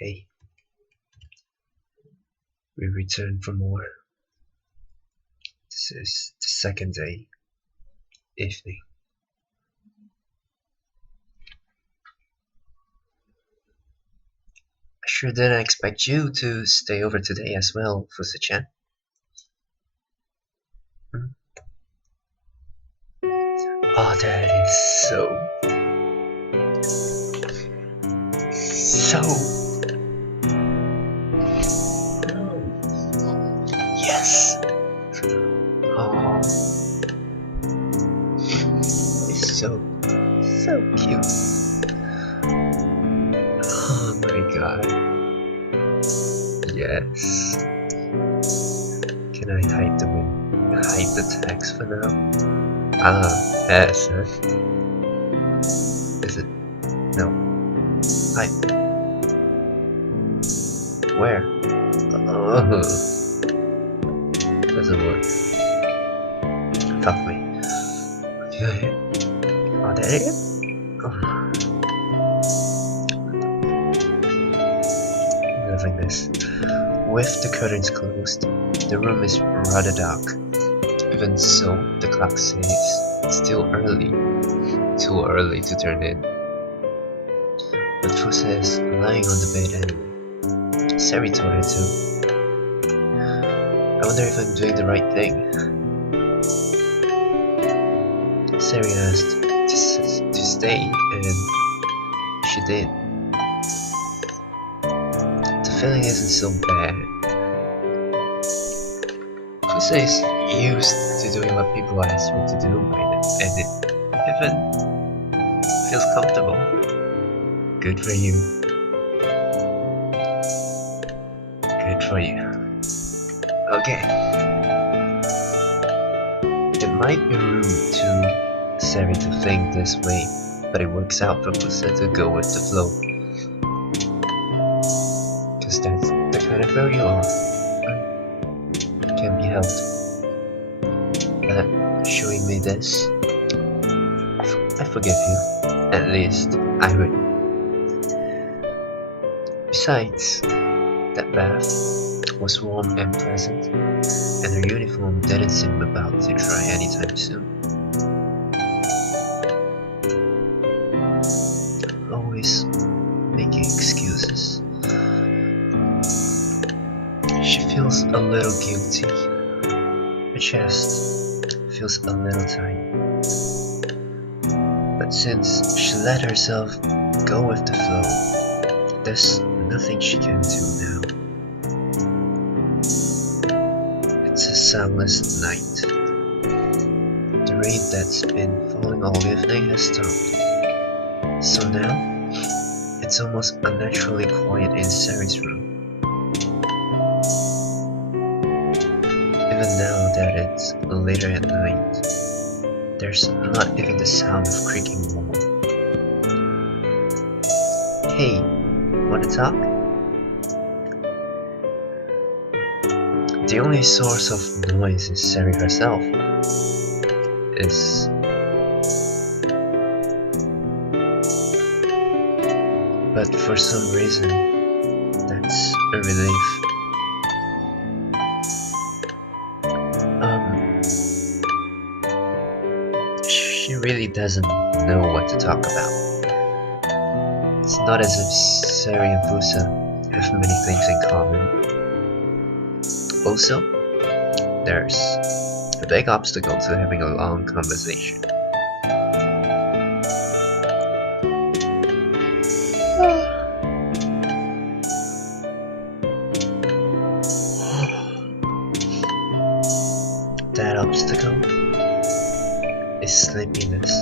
Hey, we return for more. This is the second day, evening. I sure didn't expect you to stay over today as well, Fusa-chan. Hmm? Oh, that is so. Yes. Oh, it's so cute. Oh my god. Yes. Can I hide the text for now? Ah, yes. Is it? No. Hide. Where? Oh, doesn't work. Fuck me. Okay. Oh, there it is. Oh. Loving this. With the curtains closed, the room is rather dark. Even so, the clock says it's still early. Too early to turn in. But Fusa is lying on the bed anyway. Sari told her to. I wonder if I'm doing the right thing. Sari asked to stay, and she did. The feeling isn't so bad. Fusa is used to doing what people ask her to do, and it even feels comfortable. Good for you. Good for you. Okay. It might be rude to Sari to think this way, but it works out for Fusa to go with the flow. Cause that's the kind of girl you are. Can be helped. But showing me this, I forgive you. At least, I would. Besides, that bath was warm and pleasant, and her uniform didn't seem about to dry anytime soon. Always making excuses. She feels a little guilty. Her chest feels a little tight. But since she let herself go with the flow, there's nothing she can do now. It's a soundless night. The rain that's been falling all evening has stopped. So now, it's almost unnaturally quiet in Sari's room. Even now that it's later at night, there's not even the sound of creaking wall. Hey, wanna talk? The only source of noise is Sari herself. But for some reason, that's a relief. She really doesn't know what to talk about. It's not as if Sari and Fusa have many things in common. Also, there's a big obstacle to having a long conversation. That obstacle is sleepiness.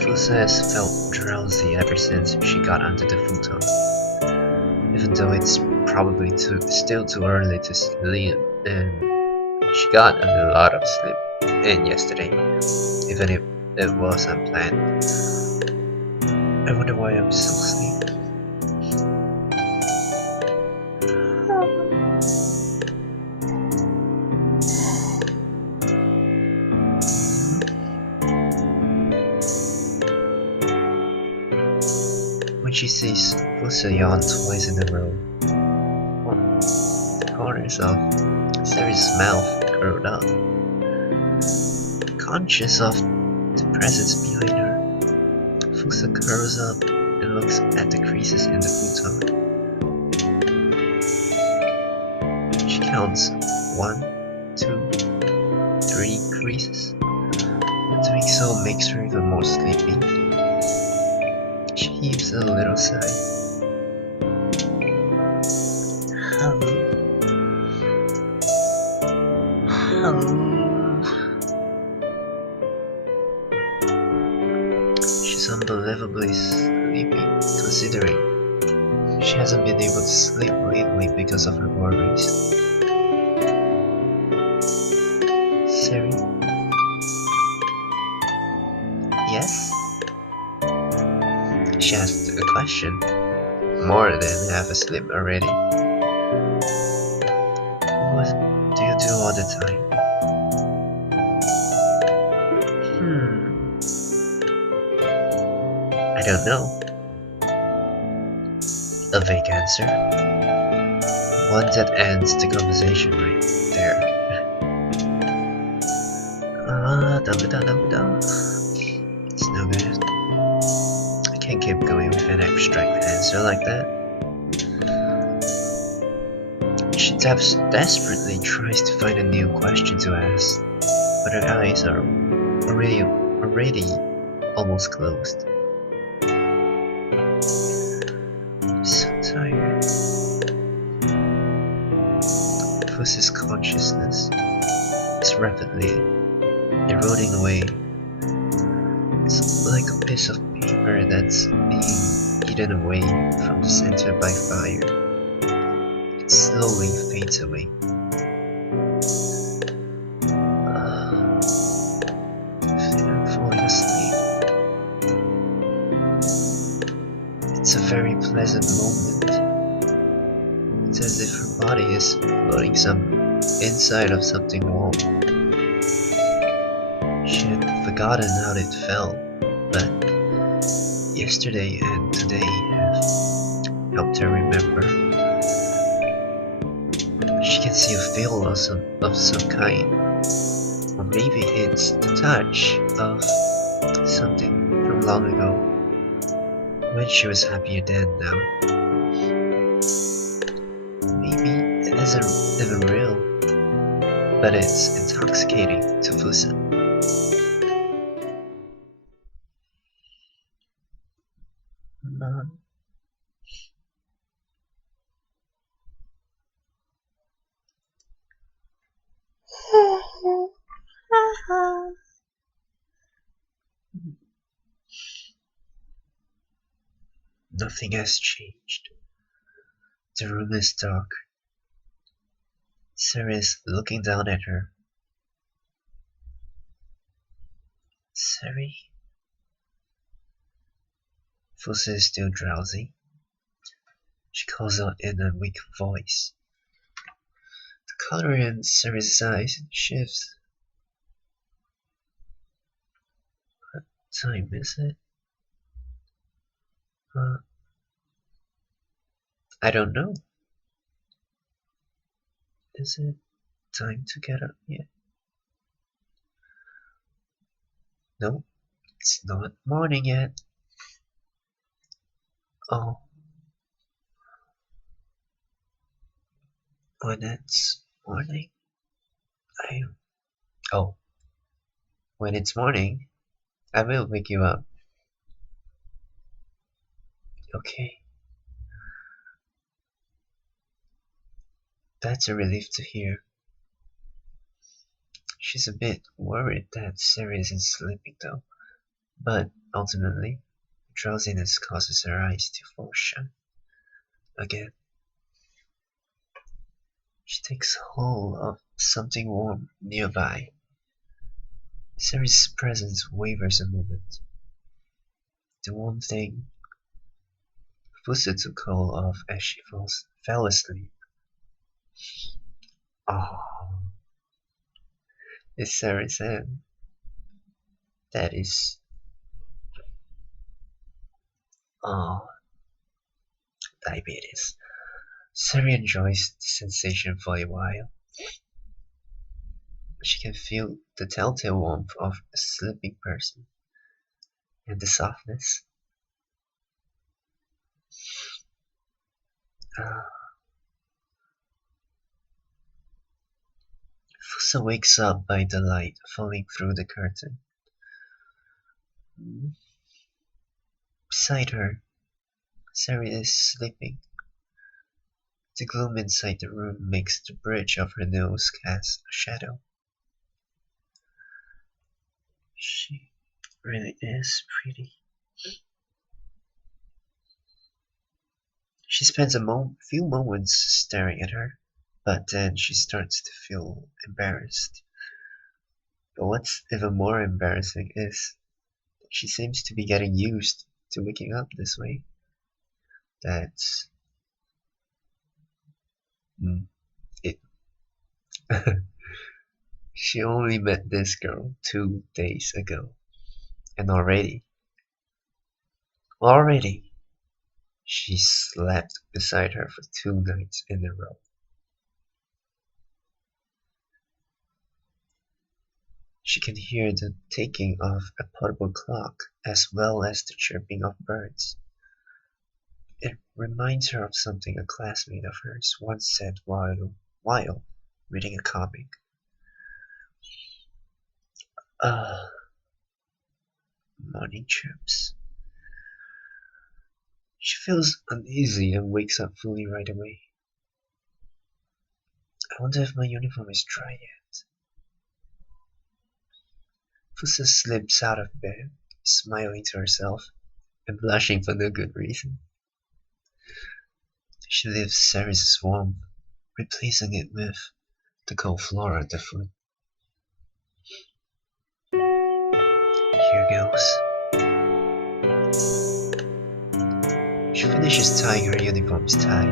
Fusa has felt drowsy ever since she got onto the futon. Even though it's probably still too early to sleep, and she got a lot of sleep in yesterday, even if it was unplanned. I wonder why I'm so sleepy. When she sees Fusa yawn twice in a row. The corners of Sari's mouth curled up. Conscious of the presence behind her, Fusa curls up and looks at the creases in the futon. She counts 1, 2, 3 creases. Doing so makes her even more sleepy. She heaves a little sigh. Hello. Hello. She's unbelievably sleepy, considering she hasn't been able to sleep lately because of her worries. Sari? Yes? She asked a question, more than half asleep already. What do you do all the time? I don't know. A vague answer. One that ends the conversation right there. It's no good. I can't keep going with an abstract answer like that. She desperately tries to find a new question to ask, but her eyes are already almost closed. I'm so tired. Fusa's consciousness is rapidly eroding away. It's like a piece of paper that's being eaten away from the center by fire. It slowly fades away. I'm falling asleep. It's a very pleasant moment. It's as if her body is floating inside of something warm. She had forgotten how it felt, but yesterday and today have helped her remember. She can see a feel of some kind, or maybe it's the touch of something from long ago, when she was happier than now. Maybe it isn't even real, but it's intoxicating to Fusa. Mom. Nothing has changed. The room is dark. Sarah is looking down at her. Sari? Fusa is still drowsy. She calls out in a weak voice. The color in Sari's eyes shifts. What time is it? I don't know. Is it time to get up yet? No, it's not morning yet. Oh. When it's morning, Oh. When it's morning, I will wake you up. Okay. That's a relief to hear. She's a bit worried that Sarah isn't sleeping though, but ultimately, drowsiness causes her eyes to fall shut again. She takes hold of something warm nearby. Sarah's presence wavers a moment. The one thing Fusa took hold of as she fell asleep. Oh, it's Sarah's hand. That is. Oh, diabetes. Sari enjoys the sensation for a while. She can feel the telltale warmth of a sleeping person and the softness. Fusa wakes up by the light falling through the curtain. Beside her, Sari is sleeping. The gloom inside the room makes the bridge of her nose cast a shadow. She really is pretty. She spends a few moments staring at her, but then she starts to feel embarrassed. But what's even more embarrassing is that she seems to be getting used to waking up this way. That's it. She only met this girl 2 days ago, and already, she slept beside her for 2 nights in a row. She can hear the ticking of a portable clock as well as the chirping of birds. It reminds her of something a classmate of hers once said while reading a comic. Morning chirps. She feels uneasy and wakes up fully right away. I wonder if my uniform is dry yet. Fusa slips out of bed, smiling to herself and blushing for no good reason. She lifts Ceres' warmth, replacing it with the cold floor at the foot. Here goes. She finishes tying her uniform's tie.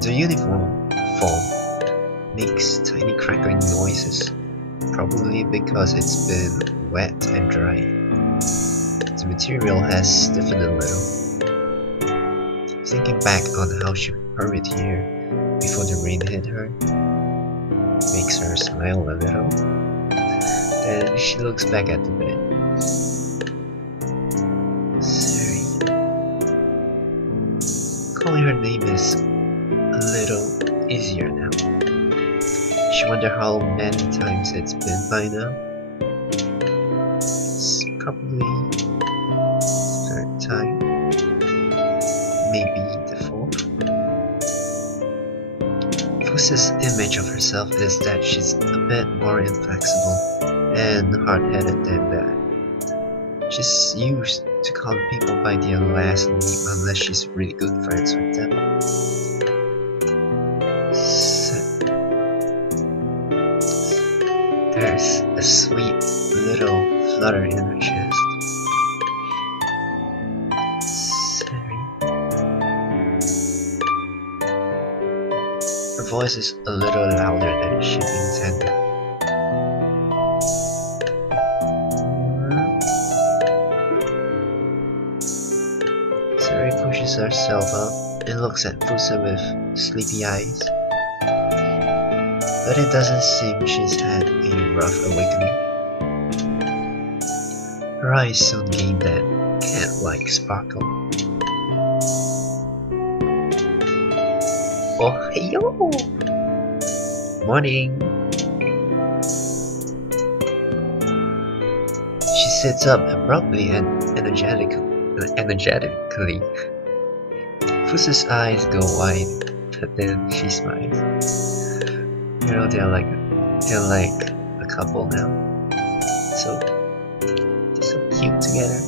The uniform foam makes tiny crackling noises, probably because it's been wet and dry. The material has stiffened a little. Thinking back on how she hurried here before the rain hit her makes her smile a little. Then she looks back at the bed. Calling her name is a little easier now. She wonders how many times it's been by now. It's probably the 3rd time, maybe the 4th. Fusa's image of herself is that she's a bit more inflexible and hard-headed than that. She's used to calling people by their last name unless she's really good friends with them. There's a sweet little flutter in her chest. Sari. Her voice is a little louder than she intended. Sari pushes herself up and looks at Fusa with sleepy eyes. But it doesn't seem she's had a rough awakening. Her eyes soon gain that cat-like sparkle. Oh, hey yo! Morning! She sits up abruptly and energetically. Fusa's eyes go wide, but then she smiles. You know, they're like a couple now. So they're so cute together.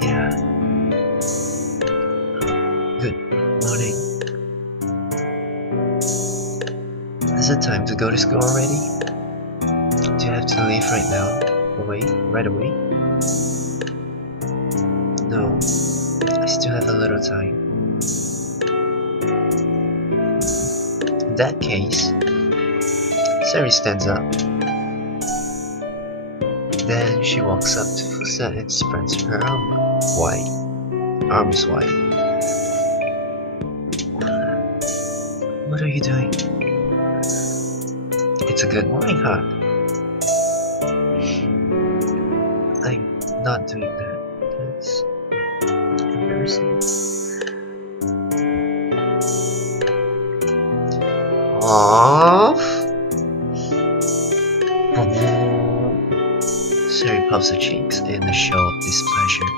Yeah. Good morning. Is it time to go to school already? Do you have to leave right now? Right away? No, I still have a little time. In that case, Sari stands up. Then she walks up to Fusa and spreads her arms wide. What are you doing? It's a good morning hug. I'm not doing that. That's embarrassing. Aww. Sari puffs her cheeks in a show of displeasure.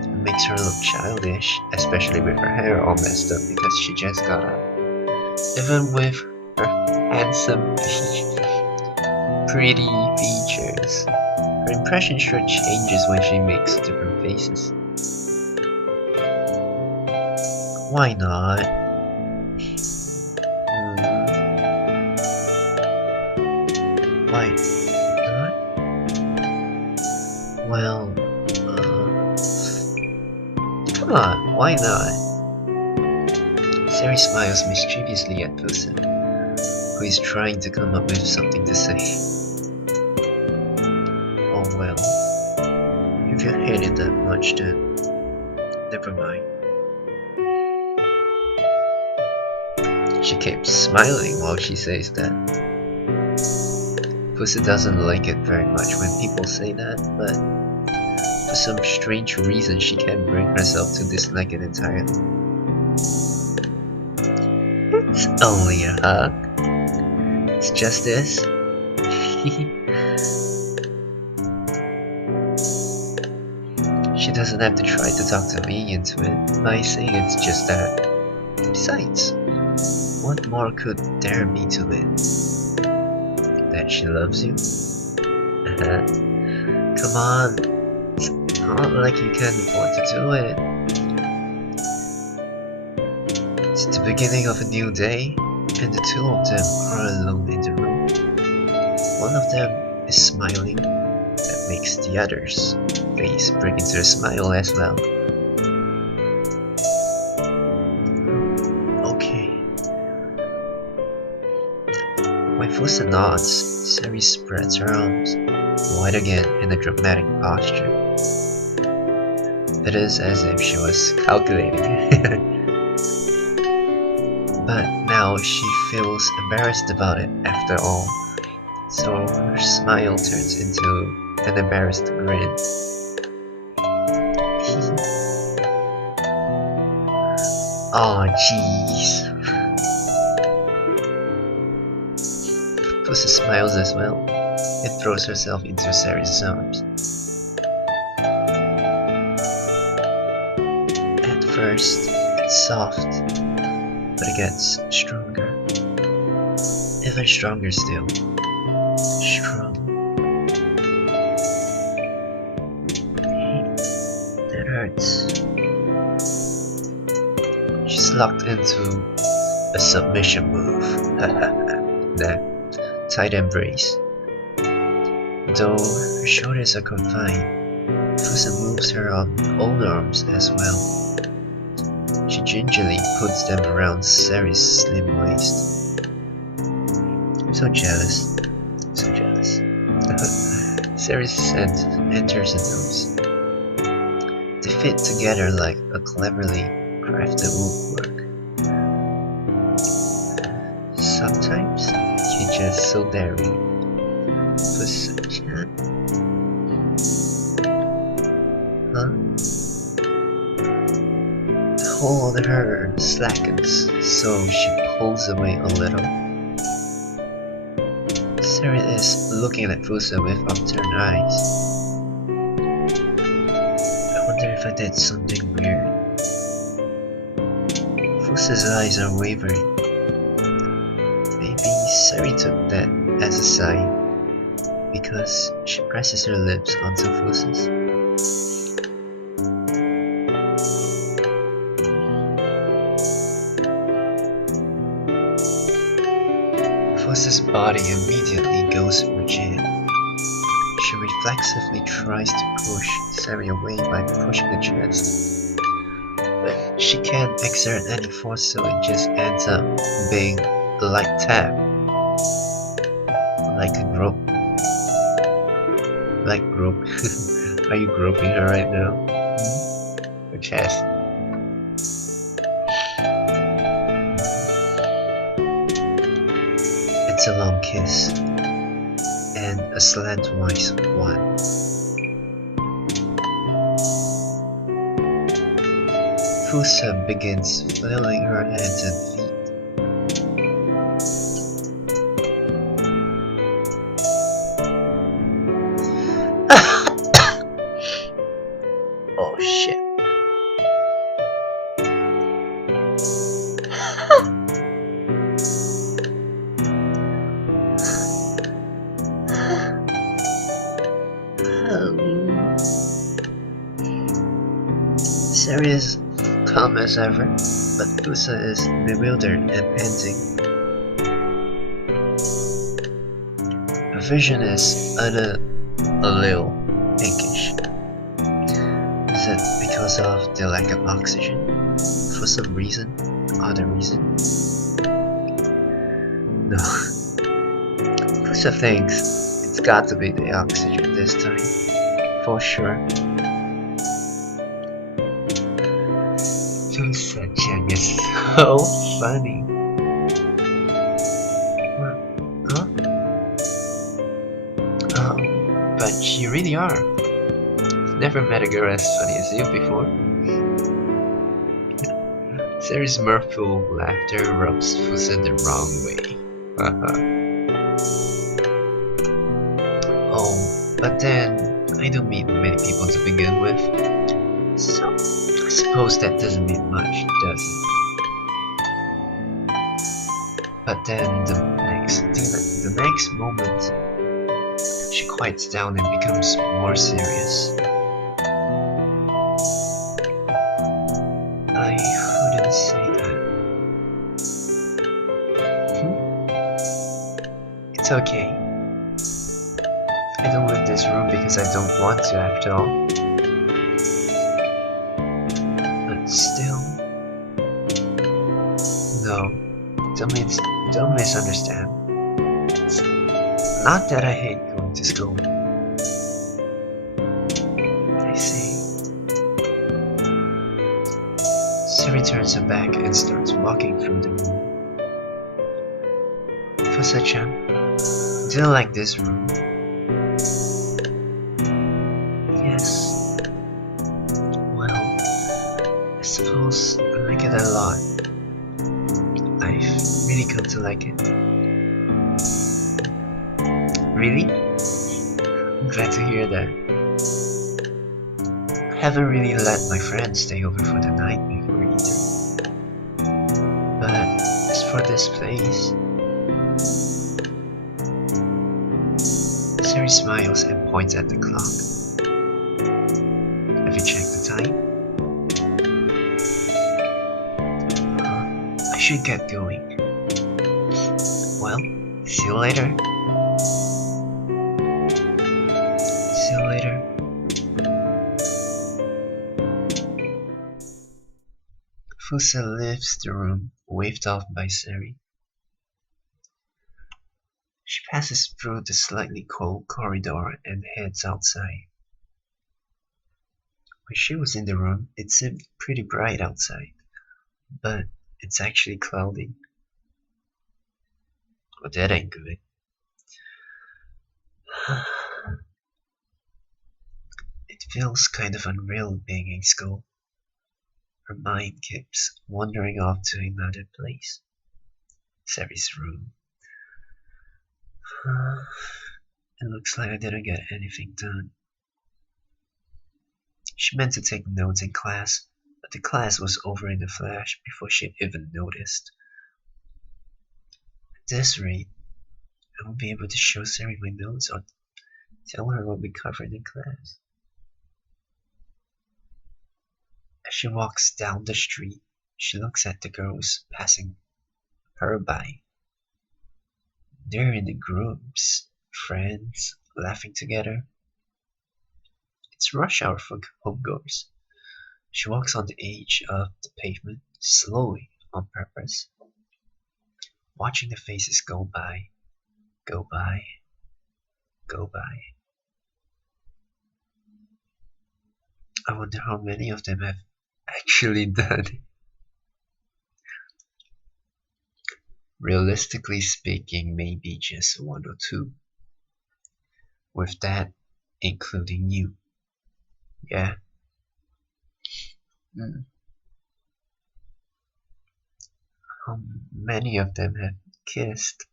It makes her look childish, especially with her hair all messed up because she just got up. Even with her handsome, pretty features, her impression sure changes when she makes different faces. Why not? Why not? Well, come on, why not? Sari smiles mischievously at Fusa, who is trying to come up with something to say. Oh well, if you hate it that much then never mind. She keeps smiling while she says that. Fusa doesn't like it very much when people say that, but for some strange reason she can't bring herself to dislike it entirely. It's only a hug. It's just this. She doesn't have to try to talk to me into it by saying it's just that. Besides, what more could there be to it? That she loves you? Come on, it's not like you can't afford to do it. It's the beginning of a new day, and the two of them are alone in the room. One of them is smiling, that makes the other's face break into a smile as well. Okay. When Fusa nods, Sari spreads her arms wide again in a dramatic posture. It is as if she was calculating. But now she feels embarrassed about it after all, so her smile turns into an embarrassed grin. Aw, jeez. Fusa smiles as well and throws herself into Sari's arms. At first, it's soft, but it gets stronger. Even stronger still. Strong. That hurts. She's locked into a submission move. That tight embrace. Though her shoulders are confined, Fusa moves her own arms as well. She gingerly puts them around Sari's slim waist. I'm so jealous. So jealous. Sari's scent enters the nose. They fit together like a cleverly crafted woodwork. Sometimes you're just so daring. For such a... Huh? The hold on her slackens, so she pulls away a little. Sari is looking at Fusa with upturned eyes. I wonder if I did something weird. Fusa's eyes are wavering. Maybe Sari took that as a sign, because she presses her lips onto Fusa's. Fusa's body immediately goes rigid. She reflexively tries to push Sari away by pushing the chest, but she can't exert any force, so it just ends up being a light tap, like a rope. Like grope. Are you groping her right now? Her chest. It's a long kiss. And a slantwise one. Fusa begins flailing her hands and feet. Oh shit. Sari is calm as ever, but Fusa is bewildered and panting. Her vision is a little pinkish. Is it because of the lack of oxygen? For some reason? Other reason? No. Fusa thinks it's got to be the oxygen this time. For sure. Fusa-chan is so funny. Huh? But you really are. Never met a girl as funny as you before. Sari's mirthful laughter rubs Fusa the wrong way. Oh, but then I don't meet many people to begin with, so I suppose that doesn't mean much, does it? But then the next moment, she quiets down and becomes more serious. I wouldn't say that. It's okay. I don't leave this room because I don't want to after all. But still... No, don't misunderstand. It's not that I hate going to school. I see. Sari turns her back and starts walking through the room. Fusa-chan, do you like this room? Yes. Well, I suppose I like it a lot. I've really come to like it. Really? I'm glad to hear that. I haven't really let my friends stay over for the night before either. But as for this place... Sari smiles and points at the clock. Have you checked the time? I should get going. Well, see you later. See you later. Fusa leaves the room, waved off by Sari. She passes through the slightly cold corridor and heads outside. When she was in the room, it seemed pretty bright outside, but it's actually cloudy. Well, that ain't good. It feels kind of unreal being in school. Her mind keeps wandering off to another place. Sari's room. It looks like I didn't get anything done. She meant to take notes in class, but the class was over in a flash before she even noticed. At this rate, I won't be able to show Sari my notes or tell her what we covered in class. As she walks down the street, she looks at the girls passing her by. They're in the groups, friends, laughing together. It's rush hour for homegoers. She walks on the edge of the pavement, slowly, on purpose, watching the faces go by, go by, go by. I wonder how many of them have actually done it. Realistically speaking, maybe just one or two. With that, including you. Yeah. Mm. How many of them have kissed?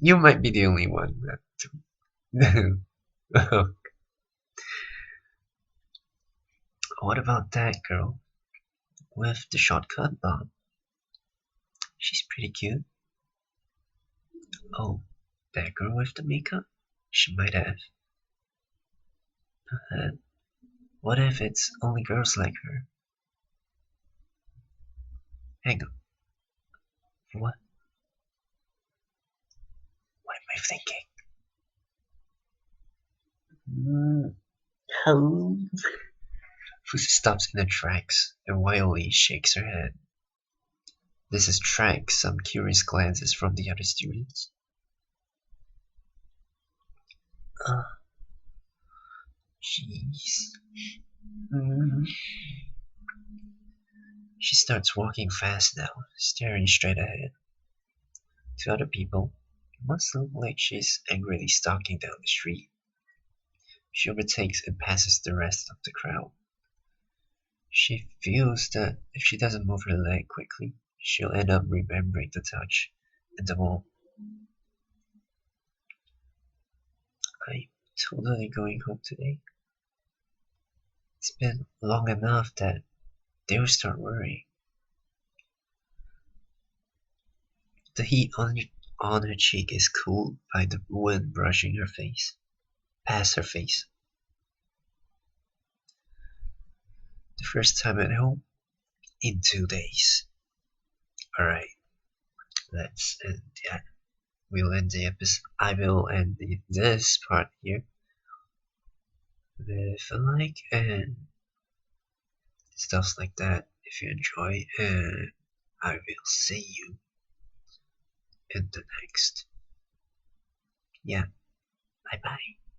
You might be the only one that. What about that girl with the shortcut bob? She's pretty cute. Oh, that girl with the makeup? She might have. Uh, what if it's only girls like her? Hang on. What? What am I thinking? Mm, hello? Fusi stops in her tracks and wildly shakes her head. This attracts some curious glances from the other students. Uh, jeez. Mm. She starts walking fast now, staring straight ahead. To other people, it must look like she's angrily stalking down the street. She overtakes and passes the rest of the crowd. She feels that if she doesn't move her leg quickly, she'll end up remembering the touch and the mall. I'm totally going home today. It's been long enough that they'll start worrying. The heat on her cheek is cooled by the wind brushing her face, past her face. The first time at home in 2 days. Alright, let's end that. We'll end the episode. I will end this part here with a like and stuff like that if you enjoy, and I will see you in the next. Yeah, bye bye.